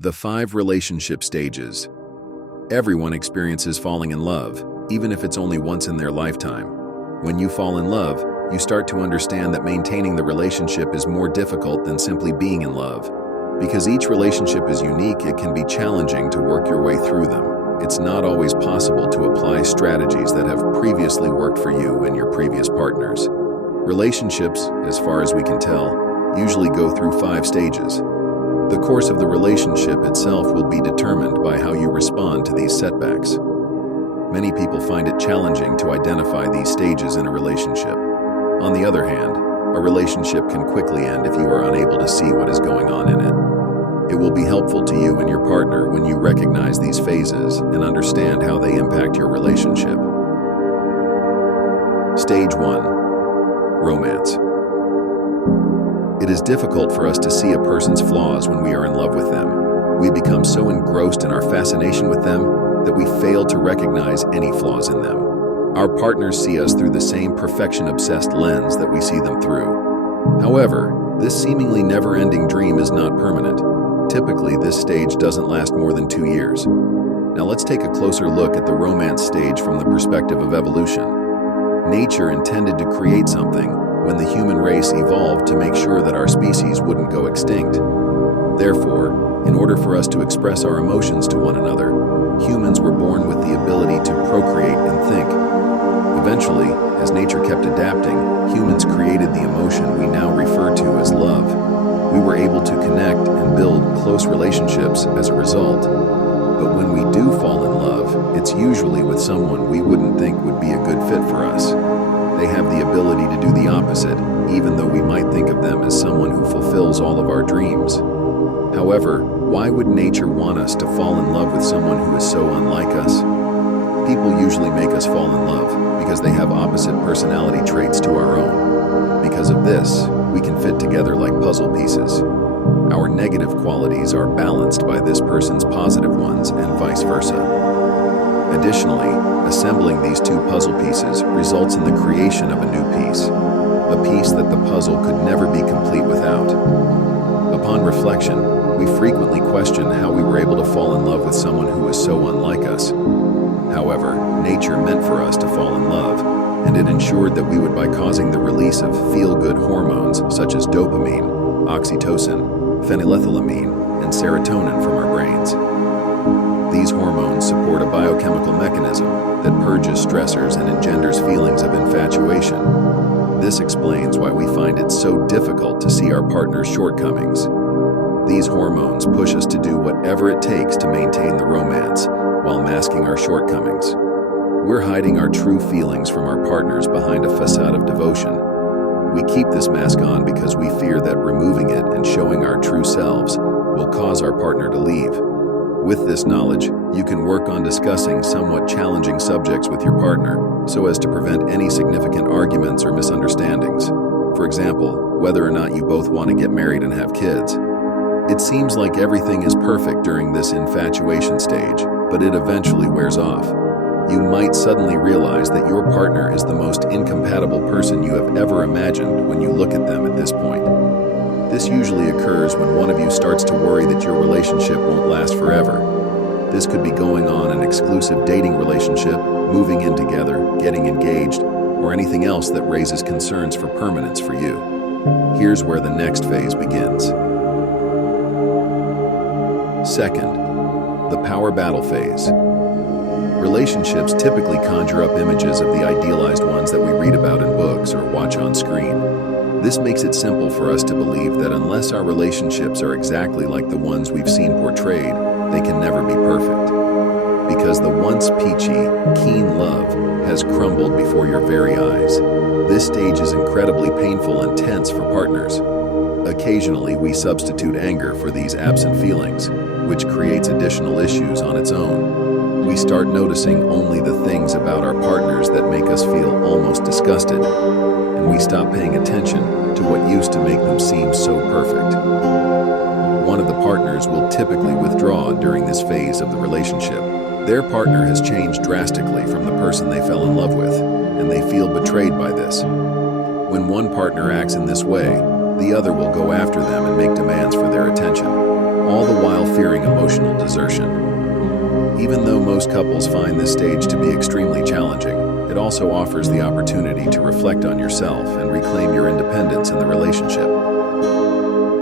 The 5 relationship stages. Everyone experiences falling in love, even if it's only once in their lifetime. When you fall in love, you start to understand that maintaining the relationship is more difficult than simply being in love. Because each relationship is unique, it can be challenging to work your way through them. It's not always possible to apply strategies that have previously worked for you and your previous partners. Relationships, as far as we can tell, usually go through 5 stages. The course of the relationship itself will be determined by how you respond to these setbacks. Many people find it challenging to identify these stages in a relationship. On the other hand, a relationship can quickly end if you are unable to see what is going on in it. It will be helpful to you and your partner when you recognize these phases and understand how they impact your relationship. Stage 1. Romance. It is difficult for us to see a person's flaws when we are in love with them. We become so engrossed in our fascination with them that we fail to recognize any flaws in them. Our partners see us through the same perfection-obsessed lens that we see them through. However, this seemingly never-ending dream is not permanent. Typically, this stage doesn't last more than 2 years. Now let's take a closer look at the romance stage from the perspective of evolution. Nature intended to create something when the human race evolved to make sure that our species wouldn't go extinct. Therefore, in order for us to express our emotions to one another, humans were born with the ability to procreate and think. Eventually, as nature kept adapting, humans created the emotion we now refer to as love. We were able to connect and build close relationships as a result. But when we do fall in love, it's usually with someone we wouldn't think would be a good fit for us. They have the ability to do the opposite, even though we might think of them as someone who fulfills all of our dreams. However, why would nature want us to fall in love with someone who is so unlike us? People usually make us fall in love because they have opposite personality traits to our own. Because of this, we can fit together like puzzle pieces. Our negative qualities are balanced by this person's positive ones and vice versa. Additionally, assembling these 2 puzzle pieces results in the creation of a new piece, a piece that the puzzle could never be complete without. Upon reflection, we frequently question how we were able to fall in love with someone who is so unlike us. However, nature meant for us to fall in love, and it ensured that we would by causing the release of feel-good hormones such as dopamine, oxytocin, phenylethylamine, and serotonin from our brains. These hormones support a biochemical mechanism that purges stressors and engenders feelings of infatuation. This explains why we find it so difficult to see our partner's shortcomings. These hormones push us to do whatever it takes to maintain the romance while masking our shortcomings. We're hiding our true feelings from our partners behind a facade of devotion. We keep this mask on because we fear that removing it and showing our true selves will cause our partner to leave. With this knowledge, you can work on discussing somewhat challenging subjects with your partner so as to prevent any significant arguments or misunderstandings. For example, whether or not you both want to get married and have kids. It seems like everything is perfect during this infatuation stage, but it eventually wears off. You might suddenly realize that your partner is the most incompatible person you have ever imagined when you look at them at this point. This usually occurs when one of you starts to worry that your relationship won't last forever. This could be going on an exclusive dating relationship, moving in together, getting engaged, or anything else that raises concerns for permanence for you. Here's where the next phase begins. Second, the power battle phase. Relationships typically conjure up images of the idealized ones that we read about in books or watch on screen. This makes it simple for us to believe that unless our relationships are exactly like the ones we've seen portrayed, they can never be perfect. Because the once peachy, keen love has crumbled before your very eyes. This stage is incredibly painful and tense for partners. Occasionally, we substitute anger for these absent feelings, which creates additional issues on its own. We start noticing only the things about our partners that make us feel almost disgusted, and we stop paying attention to what used to make them seem so perfect. One of the partners will typically withdraw during this phase of the relationship. Their partner has changed drastically from the person they fell in love with, and they feel betrayed by this. When one partner acts in this way, the other will go after them and make demands for their attention. all the while fearing emotional desertion. Even though most couples find this stage to be extremely challenging, it also offers the opportunity to reflect on yourself and reclaim your independence in the relationship.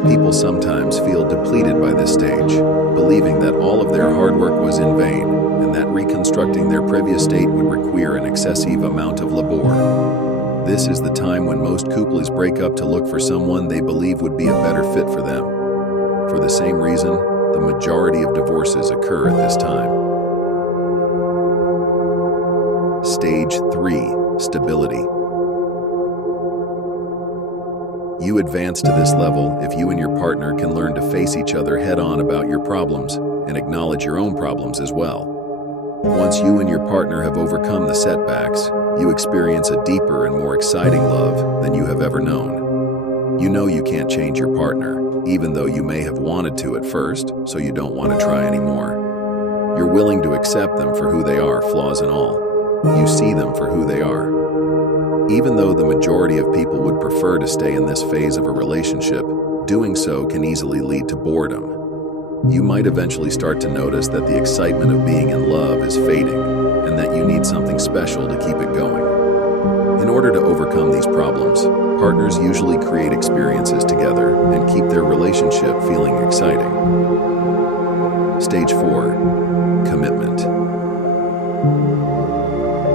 People sometimes feel depleted by this stage, believing that all of their hard work was in vain and that reconstructing their previous state would require an excessive amount of labor. This is the time when most couples break up to look for someone they believe would be a better fit for them. For the same reason, the majority of divorces occur at this time. Stage 3. Stability. You advance to this level if you and your partner can learn to face each other head-on about your problems and acknowledge your own problems as well. Once you and your partner have overcome the setbacks, you experience a deeper and more exciting love than you have ever known. You know you can't change your partner, even though you may have wanted to at first, so you don't want to try anymore. You're willing to accept them for who they are, flaws and all. You see them for who they are. Even though the majority of people would prefer to stay in this phase of a relationship, doing so can easily lead to boredom. You might eventually start to notice that the excitement of being in love is fading and that you need something special to keep it going. In order to overcome these problems, partners usually create experiences together and keep their relationship feeling exciting. Stage 4. Commitment.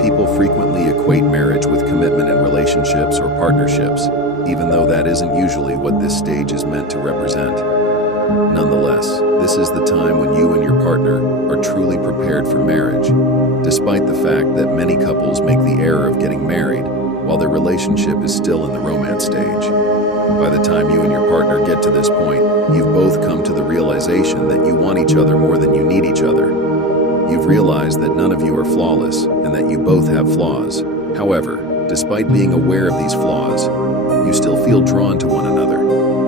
People frequently equate marriage with commitment in relationships or partnerships, even though that isn't usually what this stage is meant to represent. Nonetheless, this is the time when you and your partner are truly prepared for marriage, despite the fact that many couples make the error of getting married while their relationship is still in the romance stage. By the time you and your partner get to this point, you've both come to the realization that you want each other more than you need each other. You've realized that none of you are flawless and that you both have flaws. However, despite being aware of these flaws, you still feel drawn to one another,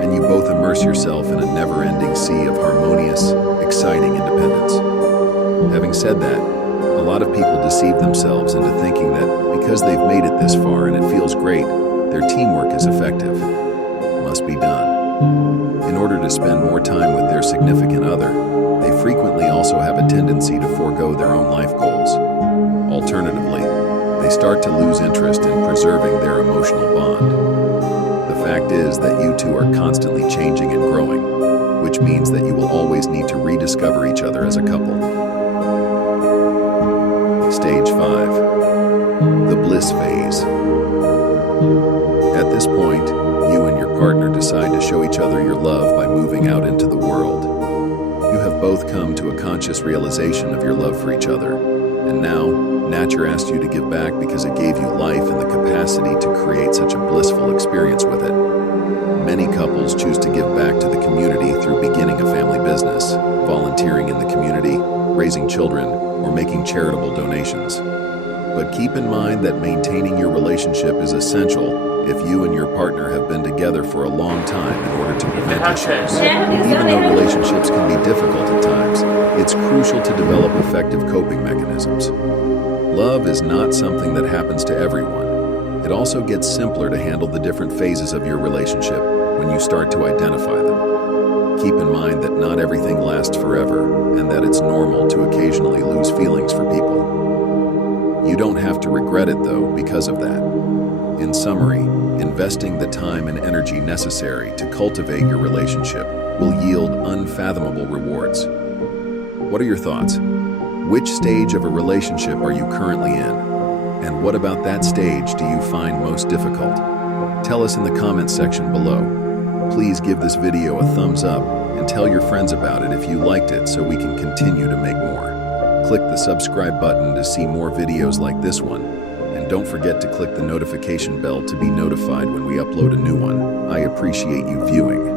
and you both immerse yourself in a never-ending sea of harmonious, exciting independence. Having said that, a lot of people deceive themselves into thinking that because they've made it this far and it feels great, their teamwork is effective. Must be done. In order to spend more time with their significant other, they frequently also have a tendency to forego their own life goals. Alternatively, they start to lose interest in preserving their emotional bond. The fact is that you two are constantly changing and growing, which means that you will always need to rediscover each other as a couple. Stage 5. The bliss phase. At this point, you and your partner decide to show each other your love by moving out into the world. You have both come to a conscious realization of your love for each other, and now, nature asks you to give back because it gave you life and the capacity to create such a blissful experience with it. Many couples choose to give back to the community through beginning a family business, volunteering in the community, raising children, or making charitable donations. But keep in mind that maintaining your relationship is essential if you and your partner have been together for a long time in order to prevent issues. Even though relationships can be difficult at times, it's crucial to develop effective coping mechanisms. Love is not something that happens to everyone. It also gets simpler to handle the different phases of your relationship when you start to identify them. Keep in mind that not everything lasts forever and that it's normal to occasionally lose feelings for people. You don't have to regret it, though, because of that. In summary, investing the time and energy necessary to cultivate your relationship will yield unfathomable rewards. What are your thoughts? Which stage of a relationship are you currently in? And what about that stage do you find most difficult? Tell us in the comments section below. Please give this video a thumbs up and tell your friends about it if you liked it so we can continue to make more. Click the subscribe button to see more videos like this one. And don't forget to click the notification bell to be notified when we upload a new one. I appreciate you viewing.